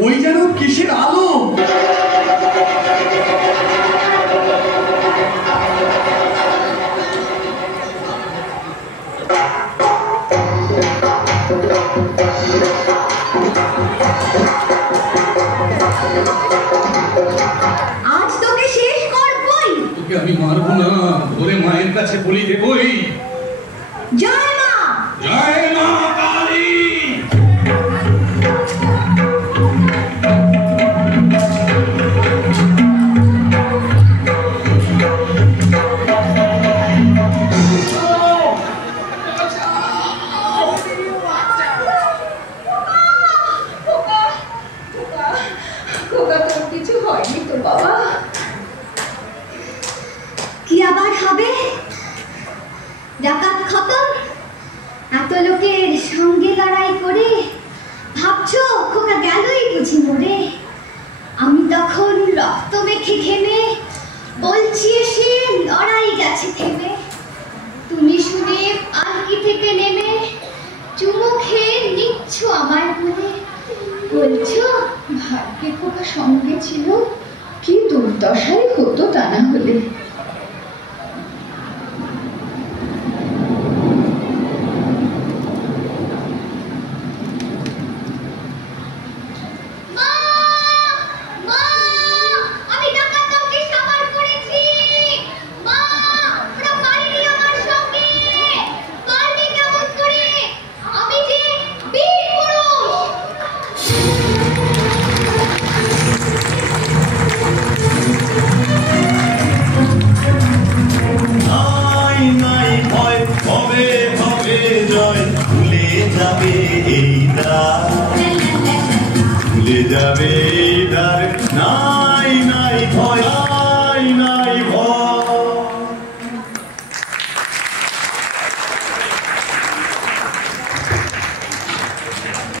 ওই যেন কিসের আলো। আজ তোকে শেষ করবই। তোকে আমি মারবো না, ধরে মায়ের কাছে বলি দেবই। জয় মা, জয় মা কালী। কিছু হয়নি তো বাবা? কি আবার হবে? ডাকাত খতম? এত লোকের সঙ্গে লড়াই করে ভাবছো খোকা গেলই বুঝি মরে? আমি তখন রক্ত মেখে ঘেমে বলছি এসে লড়াই গেছে থেমে। তুমি শুনে পালকি থেকে নেমে চুমু খেয়ে নিচ্ছ আমার কোলে, বলছো ভাগ্যে খোকা সঙ্গে ছিল, কি দুর্দশাই হতো তা না হলে। ভুলে যাবে তার না।